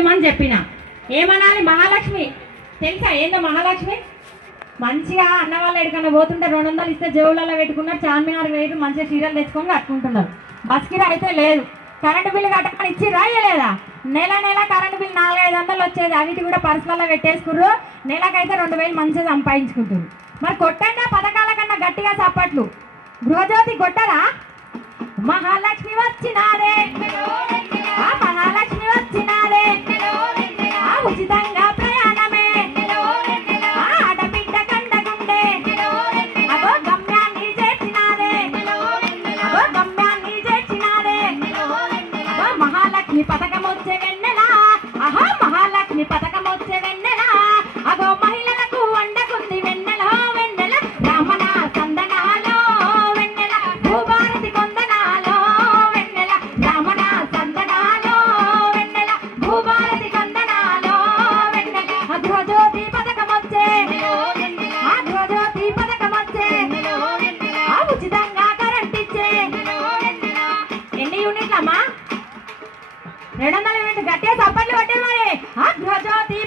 ఇవ్వమని చెప్పిన. ఏమనాలి మహాలక్ష్మి తెలుసా ఏందో మహాలక్ష్మి? మంచిగా అన్న వాళ్ళు ఎక్కడికన్నా పోతుంటే 200 ఇస్తే జేబులలో పెట్టుకున్నారు, చార్మినార్ వేరు మంచిగా చీరలు తెచ్చుకొని కట్టుకుంటున్నారు. బస్ కిరా అయితే లేదు. కరెంటు బిల్లు కట్టమని ఇచ్చి రాయలేదా? నెల నెల కరెంటు బిల్లు 400-500 వచ్చేది, అవిటి కూడా పర్సనల్లో పెట్టేసుకుర్రు. నెలకైతే 2000 మంచిగా సంపాదించుకుంటారు. మరి కొట్టండి పథకాల కన్నా గట్టిగా చప్పట్లు. గృహజ్యోతి కొట్టరా? మహాలక్ష్మి వచ్చినాదే, మహాలక్ష్మి వచ్చినాదే, ఉచితంగా ప్రయాణమే, ఆడబిడ్డ కండగుండే, అగో గమ్యాన్ని చేర్చినాదే, అగో గమ్యాన్ని చేర్చినాదే, అగో మహాలక్ష్మి పథకం వచ్చే వెన్నెలా, అహో మహాలక్ష్మి పథకం వచ్చే వెన్నెలా, అగో మహిళలకు వండకుంది వెన్నెల వెన్నెల, రామణ సందనాలో వెన్నెల, భూభారతి కొందనాలో వెన్నెల, రామణ సందనాలో వెన్నెల, భూభారతి కొందనాలో వెన్నెల, గృహజ్యోతి పథకం వచ్చే, గృహజ్యోతి పథకం వచ్చే, ఉచితంగా కరెంట్ ఇచ్చే. ఎన్ని యూనిట్లమ్మా? 200 యూనిట్లు. గట్టిగా చప్పట్లు కొట్టే మరి. గృహజ్యోతి